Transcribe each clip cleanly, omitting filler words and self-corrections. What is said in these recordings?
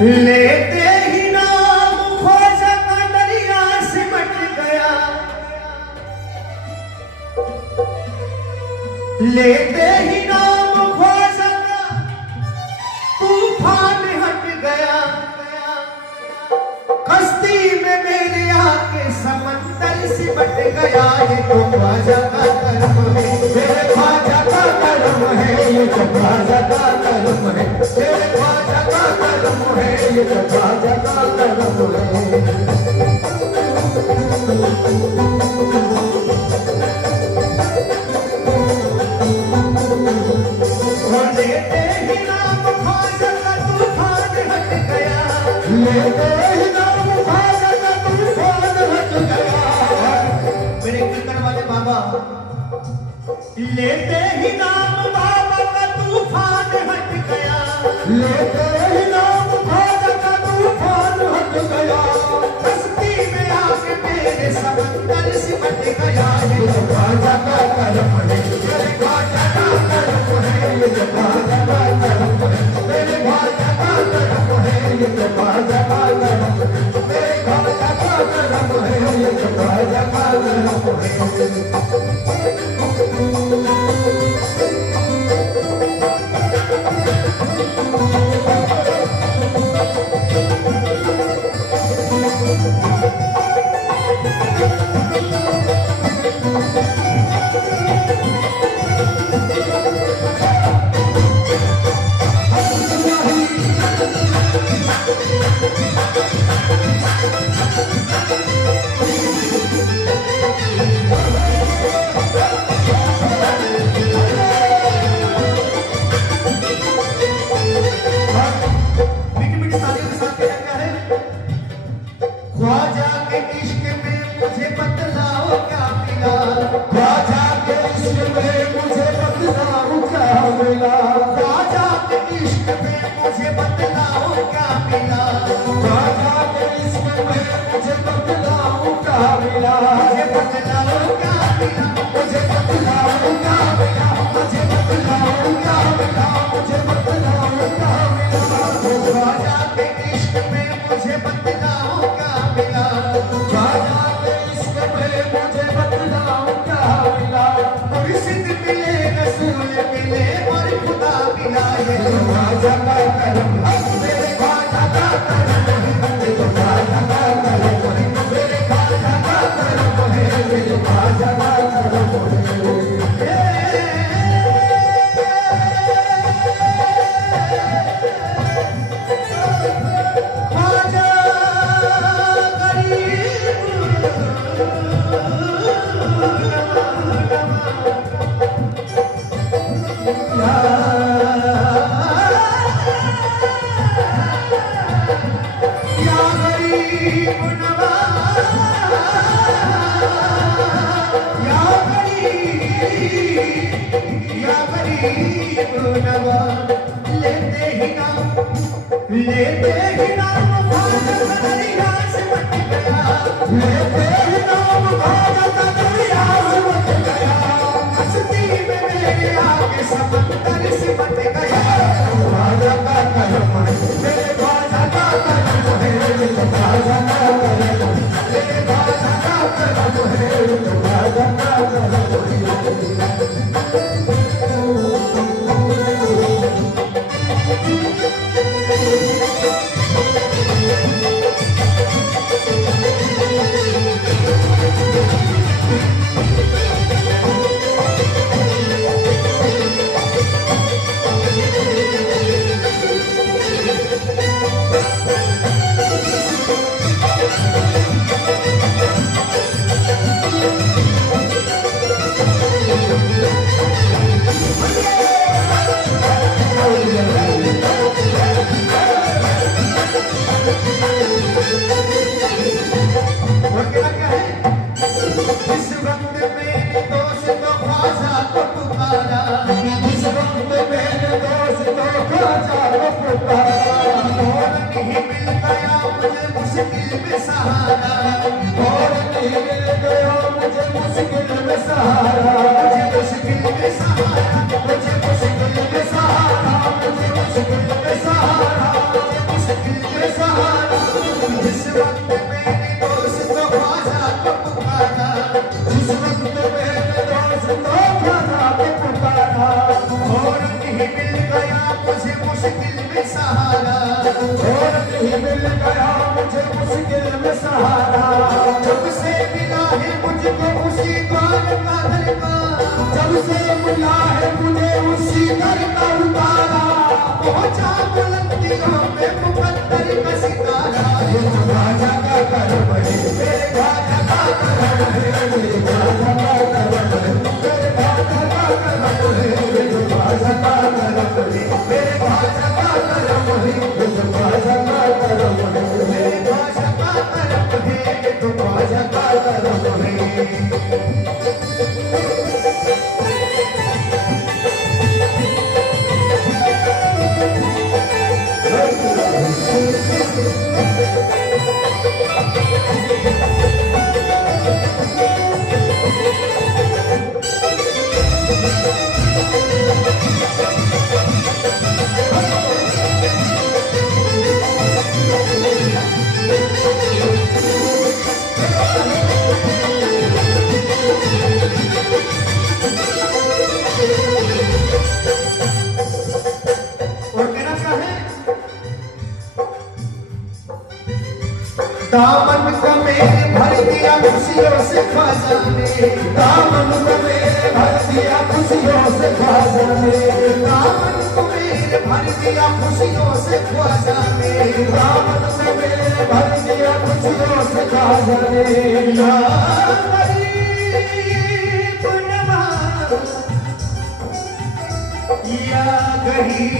लेते ही नाम ख्वाजा का दरिया सिमट गया, लेते ही नाम ख्वाजा का तूफान हट गया। कश्ती में मेरे आके समंदर सिमट गया। ये तो ख्वाजा का करम है, मेरे ख्वाजा का करम है, ये तो ख्वाजा का करम है, मेरे ख्वाजा का करम है, ये तो ख्वाजा का करम है। लेते ही नाम ख्वाजा का तूफान हट गया, लेते ही नाम ख्वाजा का तूफान हट गया। मेरे कीर्तन वाले बाबा, लेते ही नाम बाबा का तूफान हट गया, लेते ही नाम ख्वाजा का तूफान हट गया। कश्ती में आके मेरे समंदर सिमट गया। ये तो ख्वाजा का करम है, मेरे ख्वाजा का करम है, ये तो ख्वाजा का करम है, मेरे ख्वाजा का करम है, ये तो ख्वाजा का करम है, मेरे ख्वाजा का करम है, ये तो ख्वाजा का करम है। ख्वाजा के इश्क में मुझे बतलाओ क्या मिला, ख्वाजा के इश्क में मुझे बतलाओ क्या मिला, ख्वाजा के इश्क में मुझे बतलाओ क्या मिला, ख्वाजा के इश्क में मुझे बतलाओ क्या मिला, मुझे बतलाओ क्या मिला, मुझे बतलाओ क्या मिला, मुझे बतलाओ क्या मिला, मुझे बतलाओ क्या मिला। ख्वाजा के इश्क में मुझे बतलाओ क्या मिला, ख्वाजा के इश्क में मुझे बतलाओ क्या मिला। मुर्शिद मिले, रसूल मिले और खुदा मिला। ये तो ख्वाजा का करम है, मेरे ख्वाजा का करम है, ये तो ख्वाजा का करम है, मेरे ख्वाजा का करम है, ये तो ख्वाजा का करम है। लेते ही नाम ख्वाजा का दरिया सिमट गया, लेते ही नाम ख्वाजा का दरिया सिमट गया। कश्ती में मेरे आके समंदर सिमट गया। ख्वाजा का करम है, मेरे ख्वाजा का करम है, ये तो ख्वाजा का करम है, मेरे ख्वाजा का करम है, ये तो ख्वाजा का करम है। वक्त मैंने दोस्त को ख्वाजा को पुकारा, जिस वक्त मैंने दोस्त को ख्वाजा को पुकारा, और नहीं मिल गया मुझे मुश्किल में सहारा, और नहीं मिल गया मुझे मुश्किल में सहारा। जब से मिला है मुझको उसी द्वार का दरबार, जब से मिला है मुझे उसी दर का उतारा, पहुंचा बुलंदियों में मुकद्दर का सितारा। ये तो ख्वाजा का करम है, मेरे ख्वाजा का करम है, मेरे ख्वाजा का करम है, मेरे ख्वाजा का करम है, ये तो ख्वाजा का करम है, मेरे ख्वाजा का करम है, ये तो ख्वाजा का करम है, मेरे ख्वाजा का करम है, ये तो ख्वाजा का करम है। दामन को मेरे भर दिया खुशियों से ख्वाजा ने, दामन को मेरे भर दिया खुशियों से ख्वाजा ने, दामन को मेरे भर दिया खुशियों से ख्वाजा ने, दामन को मेरे भर दिया खुशियों से ख्वाजा ने। या गरीब नवाज, या गरीब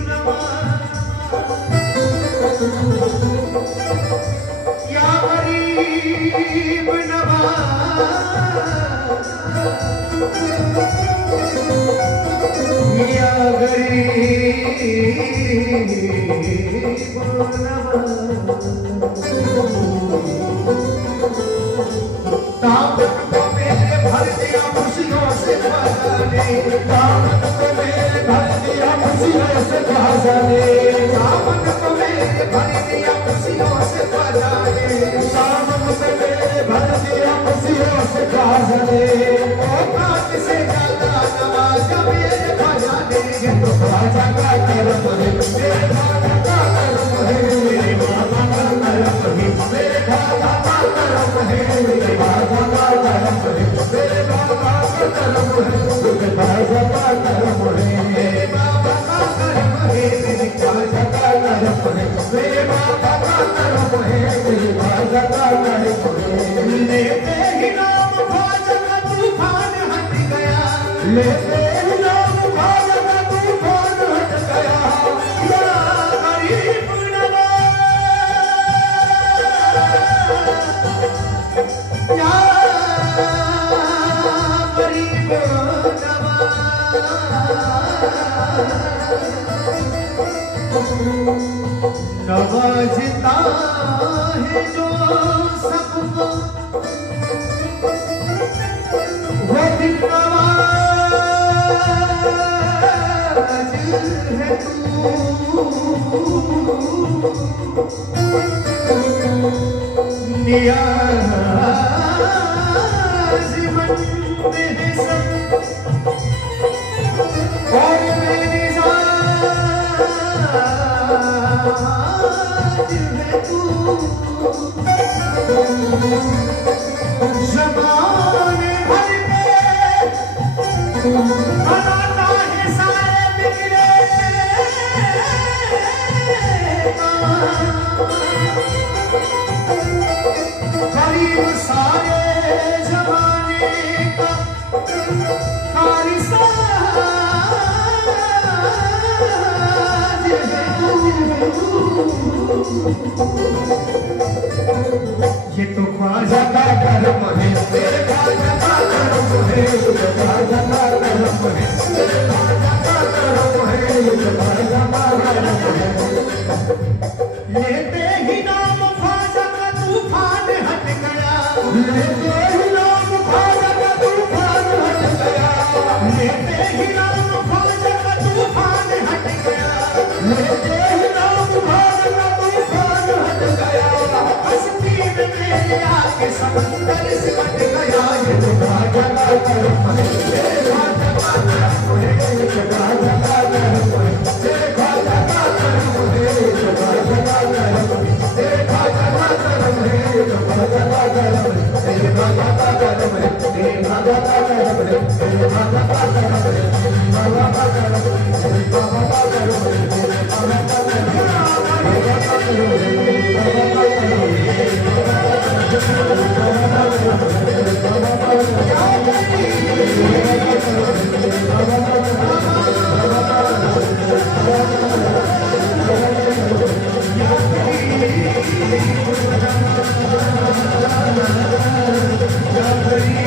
नवाज, या गरीब नवाज, या गरीब नवाज। दामन को मेरे भर दिया खुशियों से ख्वाजा ने, दामन को मेरे भर दिया खुशियों से ख्वाजा ने, दामन को मेरे भर दिया खुशियों से ख्वाजा ने, दामन को मेरे भर दिया खुशियों से ख्वाजा ने। औकात से ज्यादा नवाजा मेरे ख्वाजा ने, ये तो ख्वाजा का करम है, मेरे ख्वाजा का करम है, मेरे ख्वाजा का करम है, मेरे ख्वाजा का करम है, मेरे ख्वाजा का करम है, मेरे बाबा का करम है, मेरे ख्वाजा का करम है, मेरे बाबा का करम है, मेरे ख्वाजा का करम है, मेरे बाबा का करम है, मेरे ख्वाजा का करम है। लेते ही नाम ख्वाजा का तूफान हट गया, लेते ही नाम ख्वाजा का तूफान हट गया। या गरीब नवाज, या गरीब नवाजता है जो सबको, वो दिन नवाज है तू। नियाज़मंद है सब और मेरी ज़ात है तू। ज़माने भर में बनाता है सारे बिगड़े करीब सारे ज़माने का कारसाज है तू। ये तो ख्वाजा का करम है, मेरे ख्वाजा का करम है, ये तो ख्वाजा का करम है, मेरे ख्वाजा का करम है, ये तो ख्वाजा का करम है। लेते ही नाम ख्वाजा का तूफान हट गया, लेते ही नाम ख्वाजा का तूफान हट गया, लेते ही नाम ख्वाजा का तूफान हट गया, लेते ही नाम या घरी